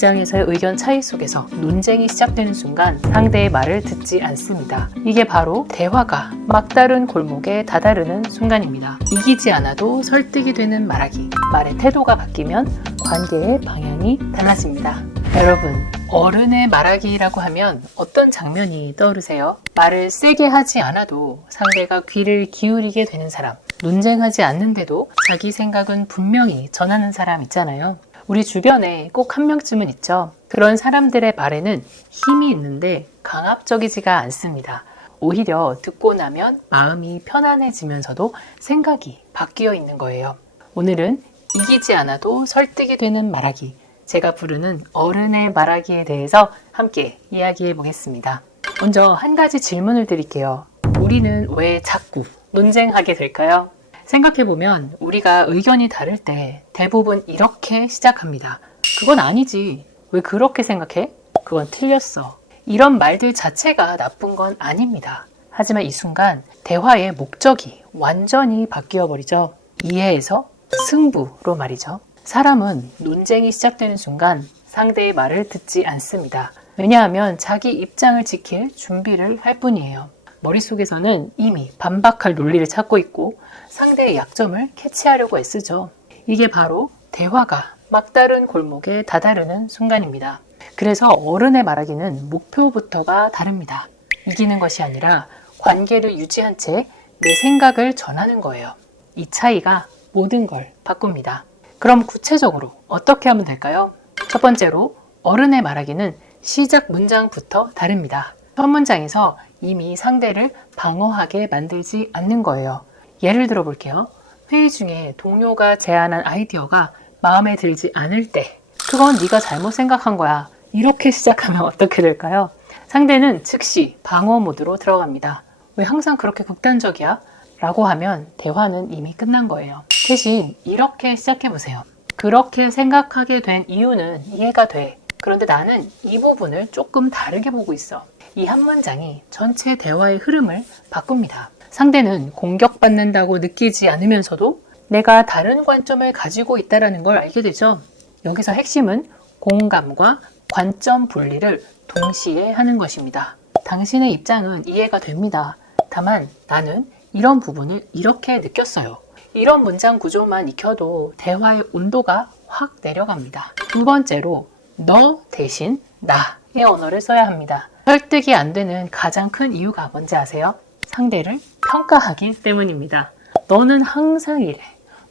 입장에서의 의견 차이 속에서 논쟁이 시작되는 순간 상대의 말을 듣지 않습니다. 이게 바로 대화가 막다른 골목에 다다르는 순간입니다. 이기지 않아도 설득이 되는 말하기. 말의 태도가 바뀌면 관계의 방향이 달라집니다. 여러분, 어른의 말하기라고 하면 어떤 장면이 떠오르세요? 말을 세게 하지 않아도 상대가 귀를 기울이게 되는 사람, 논쟁하지 않는데도 자기 생각은 분명히 전하는 사람 있잖아요. 우리 주변에 꼭 한 명쯤은 있죠. 그런 사람들의 말에는 힘이 있는데 강압적이지가 않습니다. 오히려 듣고 나면 마음이 편안해지면서도 생각이 바뀌어 있는 거예요. 오늘은 이기지 않아도 설득이 되는 말하기, 제가 부르는 어른의 말하기에 대해서 함께 이야기해 보겠습니다. 먼저 한 가지 질문을 드릴게요. 우리는 왜 자꾸 논쟁하게 될까요? 생각해보면 우리가 의견이 다를 때 대부분 이렇게 시작합니다. 그건 아니지. 왜 그렇게 생각해? 그건 틀렸어. 이런 말들 자체가 나쁜 건 아닙니다. 하지만 이 순간 대화의 목적이 완전히 바뀌어 버리죠. 이해에서 승부로 말이죠. 사람은 논쟁이 시작되는 순간 상대의 말을 듣지 않습니다. 왜냐하면 자기 입장을 지킬 준비를 할 뿐이에요. 머릿속에서는 이미 반박할 논리를 찾고 있고 상대의 약점을 캐치하려고 애쓰죠. 이게 바로 대화가 막다른 골목에 다다르는 순간입니다. 그래서 어른의 말하기는 목표부터가 다릅니다. 이기는 것이 아니라 관계를 유지한 채 내 생각을 전하는 거예요. 이 차이가 모든 걸 바꿉니다. 그럼 구체적으로 어떻게 하면 될까요? 첫 번째로 어른의 말하기는 시작 문장부터 다릅니다. 첫 문장에서 이미 상대를 방어하게 만들지 않는 거예요. 예를 들어 볼게요. 회의 중에 동료가 제안한 아이디어가 마음에 들지 않을 때 그건 네가 잘못 생각한 거야. 이렇게 시작하면 어떻게 될까요? 상대는 즉시 방어 모드로 들어갑니다. 왜 항상 그렇게 극단적이야? 라고 하면 대화는 이미 끝난 거예요. 대신 이렇게 시작해 보세요. 그렇게 생각하게 된 이유는 이해가 돼. 그런데 나는 이 부분을 조금 다르게 보고 있어. 이 한 문장이 전체 대화의 흐름을 바꿉니다. 상대는 공격받는다고 느끼지 않으면서도 내가 다른 관점을 가지고 있다는 걸 알게 되죠. 여기서 핵심은 공감과 관점 분리를 동시에 하는 것입니다. 당신의 입장은 이해가 됩니다. 다만 나는 이런 부분을 이렇게 느꼈어요. 이런 문장 구조만 익혀도 대화의 온도가 확 내려갑니다. 두 번째로 너 대신 나의 언어를 써야 합니다. 설득이 안 되는 가장 큰 이유가 뭔지 아세요? 상대를 평가하기 때문입니다. 너는 항상 이래.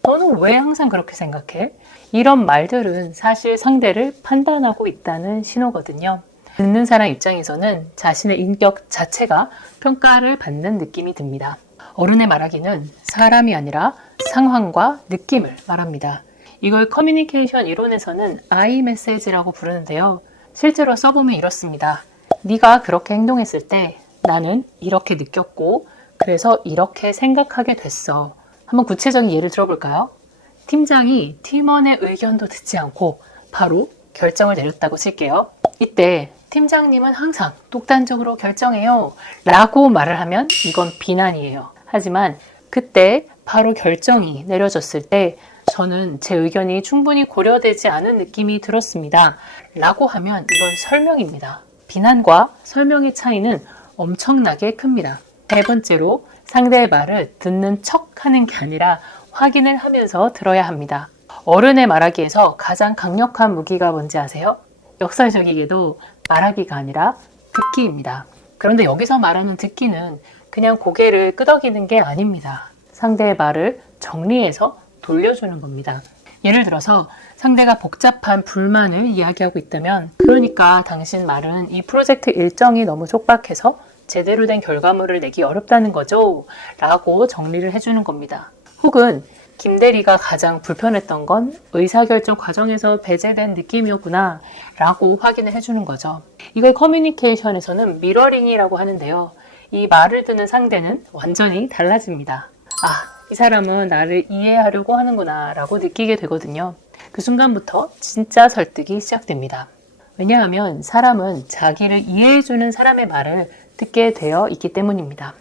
너는 왜 항상 그렇게 생각해? 이런 말들은 사실 상대를 판단하고 있다는 신호거든요. 듣는 사람 입장에서는 자신의 인격 자체가 평가를 받는 느낌이 듭니다. 어른의 말하기는 사람이 아니라 상황과 느낌을 말합니다. 이걸 커뮤니케이션 이론에서는 I 메시지라고 부르는데요. 실제로 써보면 이렇습니다. 네가 그렇게 행동했을 때 나는 이렇게 느꼈고 그래서 이렇게 생각하게 됐어. 한번 구체적인 예를 들어볼까요? 팀장이 팀원의 의견도 듣지 않고 바로 결정을 내렸다고 칠게요. 이때 팀장님은 항상 독단적으로 결정해요 라고 말을 하면 이건 비난이에요. 하지만 그때 바로 결정이 내려졌을 때 저는 제 의견이 충분히 고려되지 않은 느낌이 들었습니다 라고 하면 이건 설명입니다. 비난과 설명의 차이는 엄청나게 큽니다. 세 번째로 상대의 말을 듣는 척 하는 게 아니라 확인을 하면서 들어야 합니다. 어른의 말하기에서 가장 강력한 무기가 뭔지 아세요? 역설적이게도 말하기가 아니라 듣기입니다. 그런데 여기서 말하는 듣기는 그냥 고개를 끄덕이는 게 아닙니다. 상대의 말을 정리해서 돌려주는 겁니다. 예를 들어서 상대가 복잡한 불만을 이야기하고 있다면 그러니까 당신 말은 이 프로젝트 일정이 너무 촉박해서 제대로 된 결과물을 내기 어렵다는 거죠? 라고 정리를 해주는 겁니다. 혹은 김대리가 가장 불편했던 건 의사결정 과정에서 배제된 느낌이었구나 라고 확인을 해주는 거죠. 이걸 커뮤니케이션에서는 미러링이라고 하는데요. 이 말을 듣는 상대는 완전히 달라집니다. 이 사람은 나를 이해하려고 하는구나 라고 느끼게 되거든요. 그 순간부터 진짜 설득이 시작됩니다. 왜냐하면 사람은 자기를 이해해주는 사람의 말을 듣게 되어 있기 때문입니다.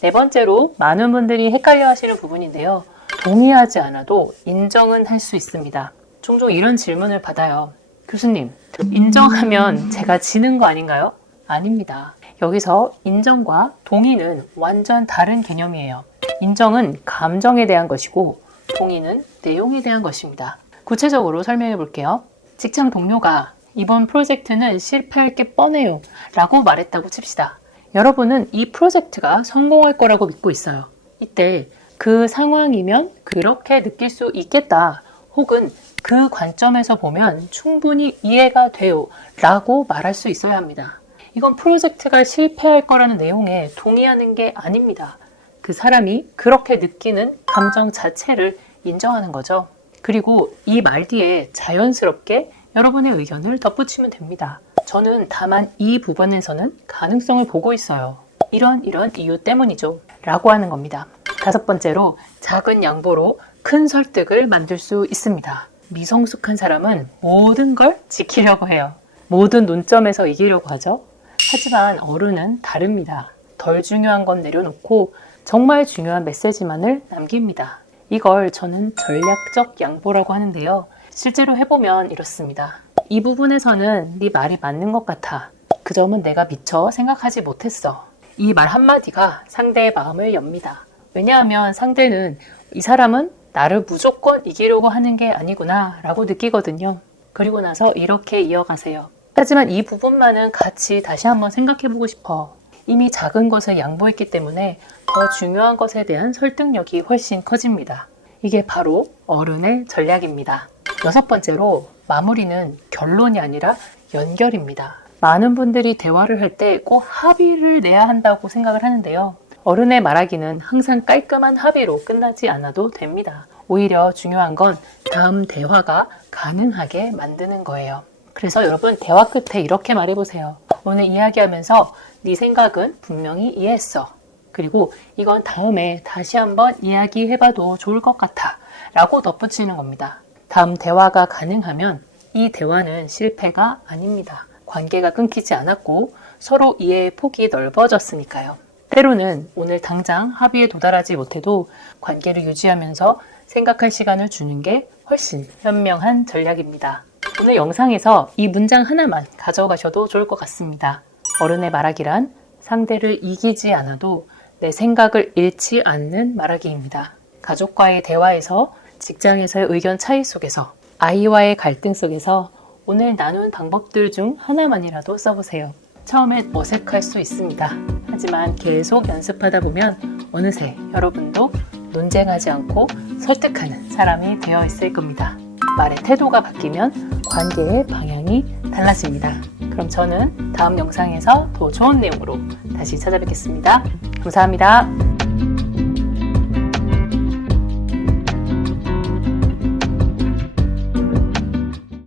네 번째로 많은 분들이 헷갈려 하시는 부분인데요. 동의하지 않아도 인정은 할 수 있습니다. 종종 이런 질문을 받아요. 교수님, 인정하면 제가 지는 거 아닌가요? 아닙니다. 여기서 인정과 동의는 완전 다른 개념이에요. 인정은 감정에 대한 것이고 동의는 내용에 대한 것입니다. 구체적으로 설명해 볼게요. 직장 동료가 이번 프로젝트는 실패할 게 뻔해요 라고 말했다고 칩시다. 여러분은 이 프로젝트가 성공할 거라고 믿고 있어요. 이때 그 상황이면 그렇게 느낄 수 있겠다, 혹은 그 관점에서 보면 충분히 이해가 돼요 라고 말할 수 있어야 합니다. 이건 프로젝트가 실패할 거라는 내용에 동의하는 게 아닙니다. 그 사람이 그렇게 느끼는 감정 자체를 인정하는 거죠. 그리고 이 말 뒤에 자연스럽게 여러분의 의견을 덧붙이면 됩니다. 저는 다만 이 부분에서는 가능성을 보고 있어요. 이런 이유 때문이죠 라고 하는 겁니다. 5번째로, 작은 양보로 큰 설득을 만들 수 있습니다. 미성숙한 사람은 모든 걸 지키려고 해요. 모든 논점에서 이기려고 하죠. 하지만 어른은 다릅니다. 덜 중요한 건 내려놓고 정말 중요한 메시지만을 남깁니다. 이걸 저는 전략적 양보라고 하는데요. 실제로 해보면 이렇습니다. 이 부분에서는 네 말이 맞는 것 같아. 그 점은 내가 미처 생각하지 못했어. 이 말 한마디가 상대의 마음을 엽니다. 왜냐하면 상대는 이 사람은 나를 무조건 이기려고 하는 게 아니구나 라고 느끼거든요. 그리고 나서 이렇게 이어가세요. 하지만 이 부분만은 같이 다시 한번 생각해보고 싶어. 이미 작은 것을 양보했기 때문에 더 중요한 것에 대한 설득력이 훨씬 커집니다. 이게 바로 어른의 전략입니다. 6번째로, 마무리는 결론이 아니라 연결입니다. 많은 분들이 대화를 할 때 꼭 합의를 내야 한다고 생각을 하는데요. 어른의 말하기는 항상 깔끔한 합의로 끝나지 않아도 됩니다. 오히려 중요한 건 다음 대화가 가능하게 만드는 거예요. 그래서 여러분, 대화 끝에 이렇게 말해보세요. 오늘 이야기하면서 네 생각은 분명히 이해했어. 그리고 이건 다음에 다시 한번 이야기해봐도 좋을 것 같아 라고 덧붙이는 겁니다. 다음 대화가 가능하면 이 대화는 실패가 아닙니다. 관계가 끊기지 않았고 서로 이해의 폭이 넓어졌으니까요. 때로는 오늘 당장 합의에 도달하지 못해도 관계를 유지하면서 생각할 시간을 주는 게 훨씬 현명한 전략입니다. 오늘 영상에서 이 문장 하나만 가져가셔도 좋을 것 같습니다. 어른의 말하기란 상대를 이기지 않아도 내 생각을 잃지 않는 말하기입니다. 가족과의 대화에서, 직장에서의 의견 차이 속에서, 아이와의 갈등 속에서 오늘 나눈 방법들 중 하나만이라도 써보세요. 처음엔 어색할 수 있습니다. 하지만 계속 연습하다 보면 어느새 여러분도 논쟁하지 않고 설득하는 사람이 되어 있을 겁니다. 말의 태도가 바뀌면 관계의 방향이 달라집니다. 그럼 저는 다음 영상에서 더 좋은 내용으로 다시 찾아뵙겠습니다. 감사합니다.